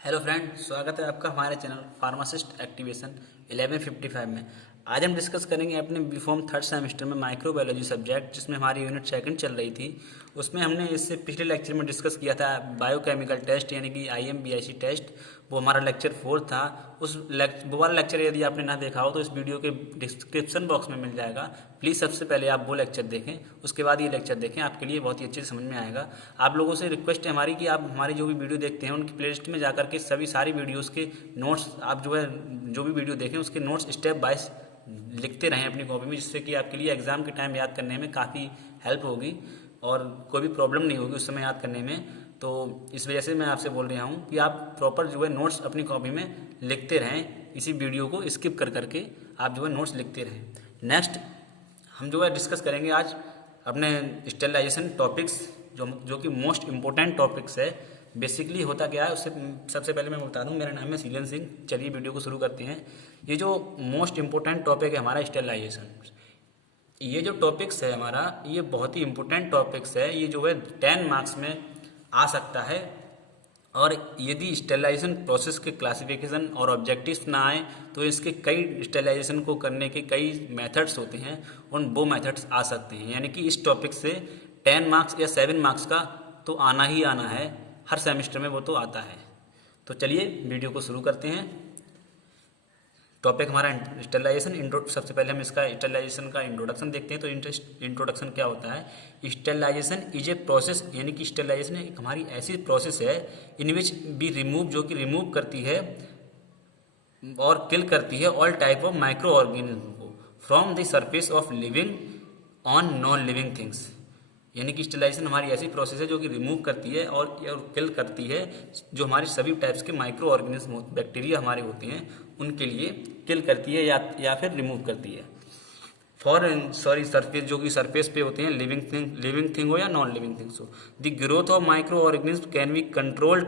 Hello friend, स्वागत है आपका हमारे चैनल फार्मासिस्ट एक्टिवेशन 1155 में। आज हम डिस्कस करेंगे अपने बीफॉर्म थर्ड सेमेस्टर में माइक्रोबायोलॉजी सब्जेक्ट, जिसमें हमारी यूनिट सेकंड चल रही थी। उसमें हमने इससे पिछले लेक्चर में डिस्कस किया था बायोकेमिकल टेस्ट यानी कि IMBIC टेस्ट। वो हमारा लेक्चर 4 था। वो वाला लेक्चर यदि आपने ना देखा हो तो इस वीडियो के डिस्क्रिप्शन बॉक्स में मिल जाएगा। प्लीज़ सबसे पहले आप वो लेक्चर देखें, उसके बाद ये लेक्चर देखें, आपके लिए बहुत ही अच्छे से समझ में आएगा। आप लोगों से रिक्वेस्ट है हमारी कि आप हमारी जो भी वीडियो देखते हैं उनकी प्लेलिस्ट में जाकर के सारी वीडियोस के नोट्स आप जो भी वीडियो देखें उसके नोट्स स्टेप बाय लिखते रहें अपनी कॉपी में, जिससे कि आपके लिए एग्ज़ाम के टाइम याद करने में काफ़ी हेल्प होगी और कोई भी प्रॉब्लम नहीं होगी उस समय याद करने में। तो इस वजह से मैं आपसे बोल रहा हूँ कि आप प्रॉपर नोट्स अपनी कॉपी में लिखते रहें। इसी वीडियो को स्किप कर करके आप नोट्स लिखते रहें। नेक्स्ट हम डिस्कस करेंगे आज अपने स्टेरिलाइजेशन टॉपिक्स, जो कि मोस्ट इम्पोर्टेंट टॉपिक्स है। बेसिकली होता क्या है उससे सबसे पहले मैं बता दूं, मेरा नाम है सीलन सिंह। चलिए वीडियो को शुरू करते हैं। ये जो मोस्ट इम्पोर्टेंट टॉपिक है हमारा स्टेरिलाइजेशन, ये जो टॉपिक्स है हमारा, ये बहुत ही इम्पोर्टेंट टॉपिक्स है। ये 10 मार्क्स में आ सकता है। और यदि स्टेरिलाइजेशन प्रोसेस के क्लासिफिकेशन और ऑब्जेक्टिव्स ना आए तो इसके कई स्टेरिलाइजेशन को करने के कई मेथड्स होते हैं, उन वो मेथड्स आ सकते हैं। यानी कि इस टॉपिक से 10 मार्क्स या 7 मार्क्स का तो आना ही आना है, हर सेमेस्टर में वो तो आता है। तो चलिए वीडियो को शुरू करते हैं। टॉपिक हमारा स्टेरिलाइजेशन। सबसे पहले हम इसका स्टेरिलाइजेशन का इंट्रोडक्शन देखते हैं। तो इंट्रोडक्शन क्या होता है? स्टेरिलाइजेशन इज ए प्रोसेस, यानी कि स्टेरिलाइजेशन एक हमारी ऐसी प्रोसेस है इन विच बी रिमूव, जो कि रिमूव करती है और किल करती है all type of micro organism को from the surface of living on non living things. यानी कि स्टेरिलाइजेशन हमारी ऐसी प्रोसेस है जो कि रिमूव करती है और किल करती है जो हमारे सभी टाइप्स के माइक्रो ऑर्गेनिज्म बैक्टीरिया हमारे होते हैं, उनके लिए किल करती है या फिर रिमूव करती है। सरफेस, जो कि सरफेस पे होते हैं, लिविंग थिंग हो या नॉन लिविंग थिंग्स हो। The growth of micro organism can be control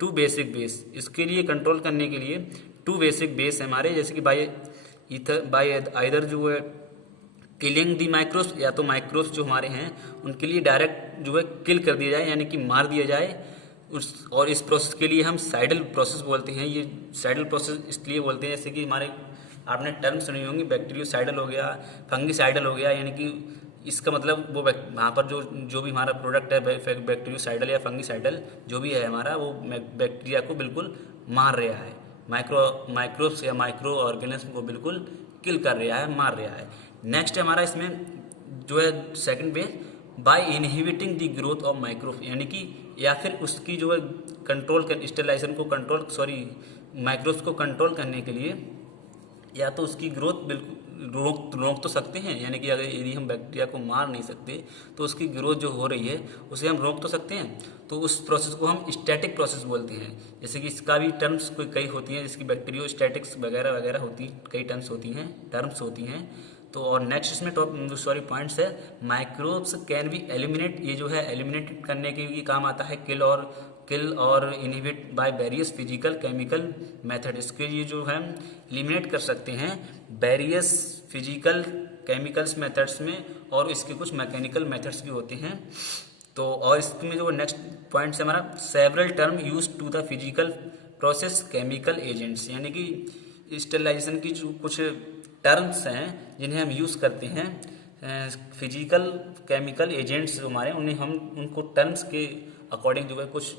to basic base. इसके लिए कंट्रोल करने के लिए 2 बेसिक बेस है हमारे, जैसे कि बाय आइदर किलिंग दी माइक्रोब्स, या तो माइक्रोब्स जो हमारे हैं उनके लिए डायरेक्ट किल कर दिया जाए, यानी कि मार दिया जाए और इस प्रोसेस के लिए हम साइडल प्रोसेस बोलते हैं। ये साइडल प्रोसेस इसलिए बोलते हैं जैसे कि हमारे आपने टर्म सुनी होंगी, बैक्टीरियोसाइडल हो गया, फंगिसाइडल हो गया। यानी कि इसका मतलब वो वहाँ पर जो भी हमारा प्रोडक्ट है बैक्टीरियोसाइडल या फंगिसाइडल जो भी है हमारा, वो बैक्टीरिया को बिल्कुल मार रहा है, माइक्रोब्स या माइक्रो ऑर्गेनिज्म को बिल्कुल किल कर रहा है, मार रहा है। नेक्स्ट हमारा इसमें second base, by inhibiting the growth of microbe, यानी कि या फिर उसकी कंट्रोल कर स्टेरिलाइजेशन को कंट्रोल माइक्रोब्स को कंट्रोल करने के लिए या तो उसकी ग्रोथ बिल्कुल रोक तो सकते हैं। यानी कि अगर यदि हम बैक्टीरिया को मार नहीं सकते तो उसकी ग्रोथ जो हो रही है उसे हम रोक तो सकते हैं। तो उस प्रोसेस को हम स्टैटिक प्रोसेस बोलते हैं। जैसे कि इसका भी टर्म्स कई होती हैं, जिसकी बैक्टीरियोस्टैटिक्स वगैरह वगैरह होती, कई टर्म्स होती हैं। तो और नेक्स्ट इसमें पॉइंट्स है, माइक्रोब्स कैन बी एलिमिनेट। ये जो है एलिमिनेट करने के लिए काम आता है, किल और inhibit by various physical chemical method. इसके ये जो है एलिमिनेट कर सकते हैं वेरियस फिजिकल केमिकल्स मेथड्स में, और इसके कुछ मैकेनिकल मेथड्स भी होते हैं। तो और इसमें जो नेक्स्ट पॉइंट है हमारा, several term use to the physical process chemical agents. यानी कि स्टेरिलाइजेशन की जो कुछ टर्म्स हैं जिन्हें हम यूज़ करते हैं, फिजिकल केमिकल एजेंट्स जो हमारे, उन्हें हम उनको टर्म्स के अकॉर्डिंग कुछ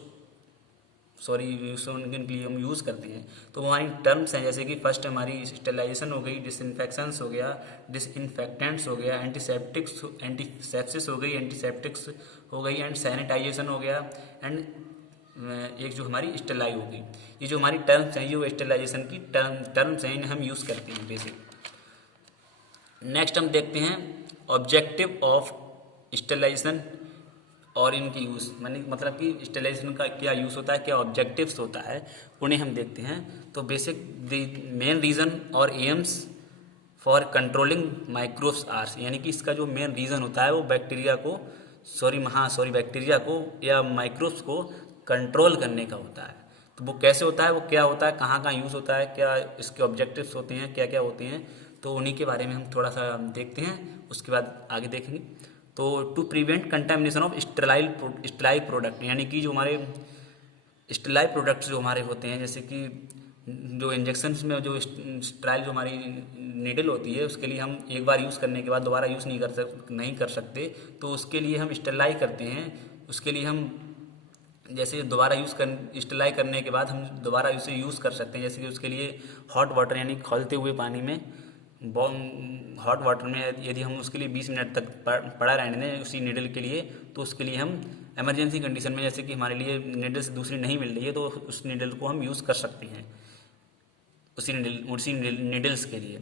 उनके लिए हम यूज़ करते हैं। तो वो हमारी टर्म्स हैं, जैसे कि फर्स्ट हमारी स्टेरिलाइजेशन हो गई, डिसइंफेक्शंस हो गया, डिसइंफेक्टेंट्स हो गया, एंटीसेप्सिस हो गई, एंटीसेप्टिक्स हो गई, एंड सैनिटाइजेशन हो गया, एंड एक जो हमारी स्टेरिलाई हो गई। ये जो हमारी टर्म्स हैं, ये स्टेरिलाइजेशन की टर्म्स हैं, इन्हें हम यूज़ करते हैं बेसिक। नेक्स्ट हम देखते हैं ऑब्जेक्टिव ऑफ स्टेरिलाइजेशन और इनकी यूज़, मतलब कि स्टेरिलाइजेशन का क्या यूज़ होता है, क्या ऑब्जेक्टिव्स होता है, उन्हें हम देखते हैं। तो बेसिक द मेन रीज़न और aims for controlling microbes are, यानी कि इसका जो मेन रीज़न होता है वो बैक्टीरिया को या माइक्रोब्स को कंट्रोल करने का होता है। तो वो कैसे होता है, वो क्या होता है, कहाँ कहाँ यूज़ होता है, क्या इसके ऑब्जेक्टिव्स होते हैं, क्या क्या होते हैं, तो उन्हीं के बारे में हम थोड़ा सा देखते हैं, उसके बाद आगे देखेंगे। तो to prevent contamination of sterile product, यानी कि जो हमारे स्टेलाइट प्रोडक्ट्स जो हमारे होते हैं, जैसे कि जो इंजेक्शन्स में जो स्टेराइल जो हमारी नीडल होती है, उसके लिए हम एक बार यूज़ करने के बाद दोबारा यूज़ नहीं कर सकते, तो उसके लिए हम स्टेरलाइ करते हैं। उसके लिए हम जैसे दोबारा स्टेरलाइ करने के बाद हम दोबारा उसे यूज़ कर सकते हैं। जैसे कि उसके लिए हॉट वाटर यानी खौलते हुए पानी में हॉट वाटर में यदि हम उसके लिए 20 मिनट तक पड़ा रहने दें उसी नीडल के लिए, तो उसके लिए हम इमरजेंसी कंडीशन में, जैसे कि हमारे लिए नीडल्स दूसरी नहीं मिल रही है, तो उस नीडल को हम यूज़ कर सकते हैं उसी नीडल्स के लिए।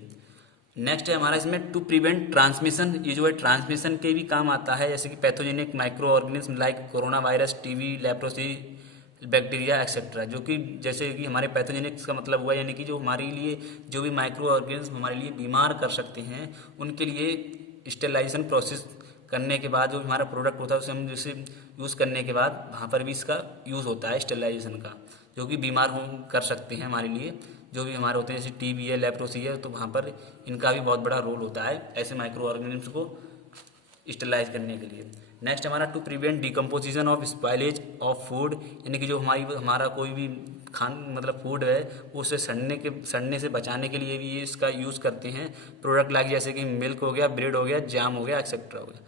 नेक्स्ट है हमारा इसमें टू प्रिवेंट ट्रांसमिशन। ये जो है ट्रांसमिशन के भी काम आता है, जैसे कि pathogenic micro organism like corona virus, TB, leprosy, bacteria etcetera, जो कि जैसे कि हमारे पैथोजेनिक्स का मतलब हुआ यानी कि जो हमारे लिए जो भी माइक्रो ऑर्गेनिज्म हमारे लिए बीमार कर सकते हैं, उनके लिए स्टेलाइजेशन प्रोसेस करने के बाद जो हमारा प्रोडक्ट होता है उसे हम जैसे यूज़ करने के बाद वहाँ पर भी इसका यूज़ होता है स्टेलाइजेशन का, जो कि बीमार हो कर सकते हैं हमारे लिए जो भी हमारे होते हैं, जैसे टीबी है, लेप्रोसी है, तो वहाँ पर इनका भी बहुत बड़ा रोल होता है ऐसे माइक्रो ऑर्गेनिज्म को स्टेलाइज करने के लिए। नेक्स्ट हमारा to prevent decomposition of spoilage of food, यानी कि जो हमारा कोई भी मतलब फूड है उसे सड़ने से बचाने के लिए भी ये इसका यूज़ करते हैं प्रोडक्ट लाइक, जैसे कि मिल्क हो गया, ब्रेड हो गया, जैम हो गया, एक्सेट्रा हो गया।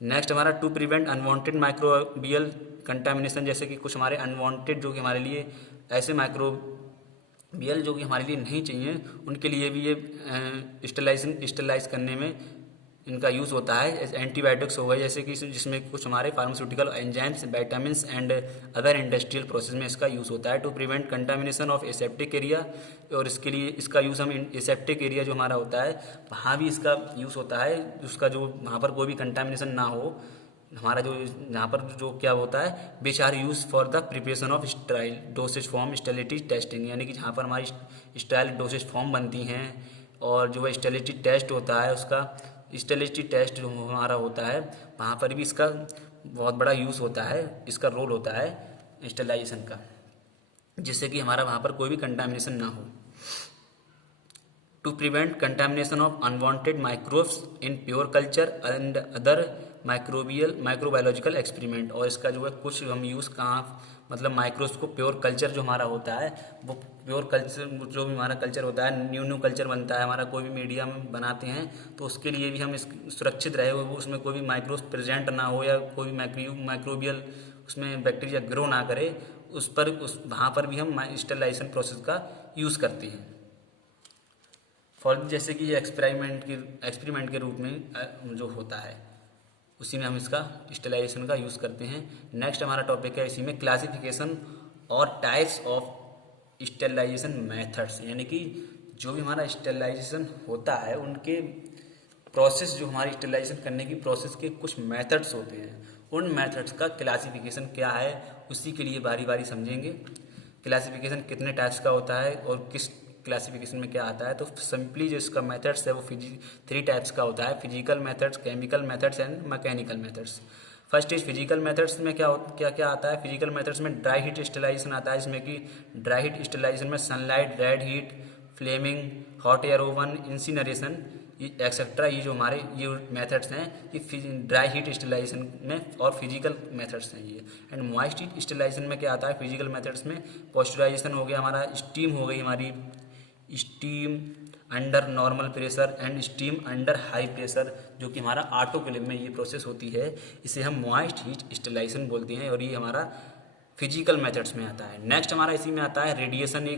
नेक्स्ट हमारा to prevent unwanted microbial contamination, जैसे कि कुछ हमारे अनवांटेड जो कि हमारे लिए ऐसे माइक्रोबियल जो कि हमारे लिए नहीं चाहिए, उनके लिए भी ये स्टेलाइज करने में इनका यूज़ होता है। एंटीबायोटिक्स हो गए, जैसे कि जिसमें कुछ हमारे pharmaceutical enzymes, vitamins and other industrial process में इसका यूज़ होता है। To prevent contamination of aseptic area, और इसके लिए इसका यूज़ हम एसेप्टिक एरिया जो हमारा होता है वहाँ भी इसका यूज़ होता है, उसका जो वहाँ पर कोई भी कंटामिनेशन ना हो, हमारा जो यहाँ पर जो क्या होता है, which are use for the preparation of sterile dosage form sterility testing, यानी कि जहाँ पर हमारी स्टेराइल डोसेज फॉर्म बनती हैं और जो है स्टेरिलिटी टेस्ट होता है, उसका स्टेरिलिटी टेस्ट जो हमारा होता है वहाँ पर भी इसका बहुत बड़ा यूज़ होता है, इसका रोल होता है स्टेलाइजेशन का, जिससे कि हमारा वहाँ पर कोई भी कंटामिनेशन ना हो। To prevent contamination of unwanted microbes in pure culture and other microbiological experiment, और इसका जो है कुछ हम यूज़ कहाँ मतलब माइक्रोब्स को प्योर कल्चर जो हमारा होता है वो प्योर कल्चर जो भी हमारा कल्चर होता है, न्यू कल्चर बनता है हमारा, कोई भी मीडिया में बनाते हैं तो उसके लिए भी हम इस सुरक्षित रहे, उसमें कोई भी माइक्रोब्स प्रेजेंट ना हो या कोई भी माइक्रोबियल उसमें बैक्टीरिया ग्रो ना करे, वहाँ पर भी हम स्टेरिलाइजेशन प्रोसेस का यूज़ करते हैं फॉर जैसे कि एक्सपेरिमेंट के रूप में जो होता है उसी में हम इसका स्टेलाइजेशन का यूज़ करते हैं। नेक्स्ट हमारा टॉपिक है इसी में क्लासिफिकेशन और टाइप्स ऑफ स्टेलाइजेशन मेथड्स, यानी कि जो भी हमारा स्टेलाइजेशन होता है उनके प्रोसेस, जो हमारी स्टेलाइजेशन करने की प्रोसेस के कुछ मेथड्स होते हैं, उन मेथड्स का क्लासिफिकेशन क्या है उसी के लिए बारी बारी समझेंगे। क्लासिफिकेशन कितने टाइप्स का होता है और किस क्लासिफिकेशन में क्या आता है, तो सिंपली जो इसका मेथड्स है वो 3 टाइप्स का होता है, physical methods, chemical methods and mechanical methods. First is physical methods में क्या क्या आता है। फिजिकल मेथड्स में ड्राई हीट स्टेलाइजेशन आता है, इसमें कि ड्राई हीट स्टेलाइजेशन में sunlight, red heat, flaming, hot air oven, incineration et cetera, ये जो हमारे ये मेथड्स हैं ये ड्राई हीट स्टेलाइजेशन में और फिजिकल मेथड्स हैं ये। एंड मॉइस्ट हीट स्टेलाइजेशन में क्या आता है फिजिकल मेथड्स में, पॉस्चराइजेशन हो गया हमारा, स्टीम हो गई हमारी, steam under normal pressure and steam under high pressure, जो कि हमारा ऑटोक्लेव में ये प्रोसेस होती है, इसे हम मॉइस्ट हीट स्टेलाइजेशन बोलते हैं और ये हमारा फिजिकल मेथड्स में आता है। नेक्स्ट हमारा इसी में आता है रेडिएशन।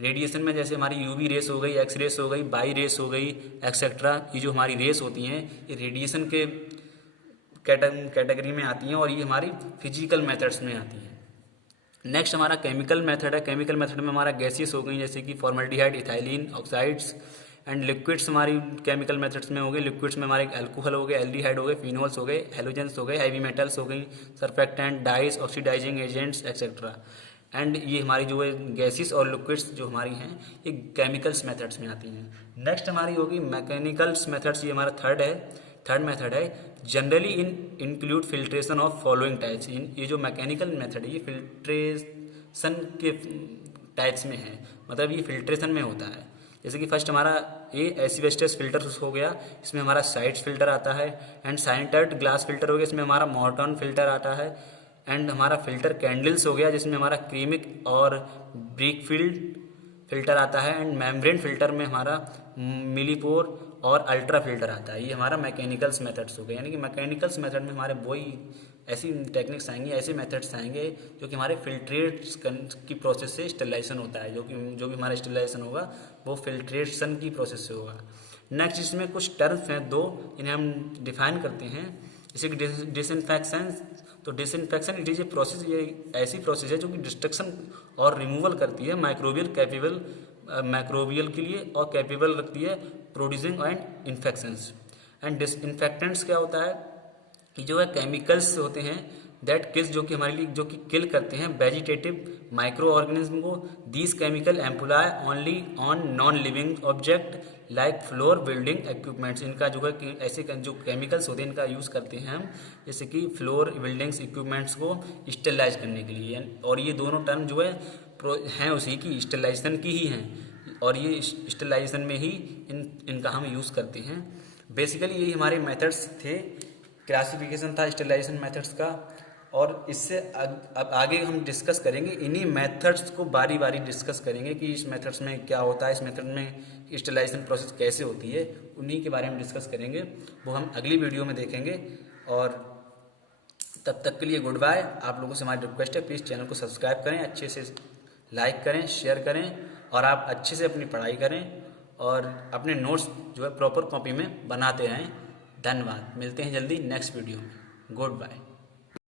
रेडिएशन में जैसे हमारी यूवी रेस हो गई, एक्स रेस हो गई, बाई रेस हो गई, एक्सेट्रा, ये जो हमारी रेस होती हैं ये रेडिएशन के कैटेगरी में आती हैं और ये हमारी फिजिकल मेथड्स में आती हैं। नेक्स्ट हमारा केमिकल मेथड है। केमिकल मेथड में हमारा गैसेस हो गई, जैसे कि formaldehyde, ethylene, oxides and liquids हमारी केमिकल मेथड्स में हो गए। लिक्विड्स में हमारे अल्कोहल हो गए, एल्डिहाइड हो गए, फिनोल्स हो गए, हेलोजेंस हो गए, हैवी मेटल्स हो गई, surfactant, dyes, oxidising agents et cetera. And ये हमारी जो है गैसेस और लिक्विड्स जो हमारी हैं ये केमिकल्स मेथड्स में आती हैं। नेक्स्ट हमारी होगी मैकेनिकल्स मेथड्स, ये हमारा थर्ड मेथड है। Generally include filtration of following types. ये जो मैकेनिकल मेथड है ये फिल्ट्रेशन के टाइप्स में है, मतलब ये फिल्ट्रेशन में होता है। जैसे कि फर्स्ट हमारा एसिबेस्टस फिल्टर हो गया, इसमें हमारा साइड्स फिल्टर आता है। एंड साइंटर्ड ग्लास फिल्टर हो गया, इसमें हमारा मॉर्टन फिल्टर आता है। एंड हमारा फिल्टर कैंडल्स हो गया, जिसमें हमारा क्रीमिक और ब्रिकफील्ड फिल्टर आता है, एंड मेम्ब्रेन फिल्टर में हमारा मिलीपोर और अल्ट्रा फिल्टर आता है। ये हमारा मैकेनिकल्स मेथड्स हो गए, यानी कि मैकेनिकल्स मेथड में हमारे वही ऐसी टेक्निक्स आएंगी, ऐसे मेथड्स आएंगे जो कि हमारे फिल्ट्रेट्स की प्रोसेस से स्टेलाइजेशन होता है, जो भी हमारा स्टेलाइजेशन होगा वो फिल्ट्रेशन की प्रोसेस से होगा। नेक्स्ट इसमें कुछ टर्म्स हैं दो, इन्हें हम डिफाइन करते हैं, जैसे कि डिसइंफेक्शन। तो disinfection it is a process, ये ऐसी प्रोसेस है जो कि डिस्ट्रक्शन और रिमूवल करती है माइक्रोबियल के लिए, और कैपेबल रखती है producing and infections. And disinfectants क्या होता है कि जो है केमिकल्स होते हैं दैट किल्स, जो कि हमारे लिए जो कि किल करते हैं वेजिटेटिव माइक्रो ऑर्गेनिज्म को। These chemical employ only on non living object like floor building equipments. इनका जो है कि ऐसे जो केमिकल्स होते हैं इनका यूज़ करते हैं हम, जैसे कि फ्लोर बिल्डिंग्स इक्विपमेंट्स को स्टेलाइज करने के लिए। और ये दोनों टर्म जो है हैं उसी की स्टेलाइजेशन की ही हैं, और ये स्टेलाइजेशन में ही इनका हम यूज़ करते हैं। बेसिकली यही हमारे मेथड्स थे, क्लासिफिकेशन था स्टेलाइजेशन मेथड्स का। और इससे अब आगे हम डिस्कस करेंगे, इन्हीं मेथड्स को बारी बारी डिस्कस करेंगे कि इस मेथड्स में क्या होता है, इस मेथड में स्टेलाइजेशन प्रोसेस कैसे होती है, उन्हीं के बारे में डिस्कस करेंगे। वो हम अगली वीडियो में देखेंगे। और तब तक के लिए गुड बाय। आप लोगों से हमारी रिक्वेस्ट है, प्लीज़ चैनल को सब्सक्राइब करें, अच्छे से लाइक करें, शेयर करें, और आप अच्छे से अपनी पढ़ाई करें और अपने नोट्स जो है प्रॉपर कॉपी में बनाते रहें। धन्यवाद। मिलते हैं जल्दी नेक्स्ट वीडियो में। Good bye.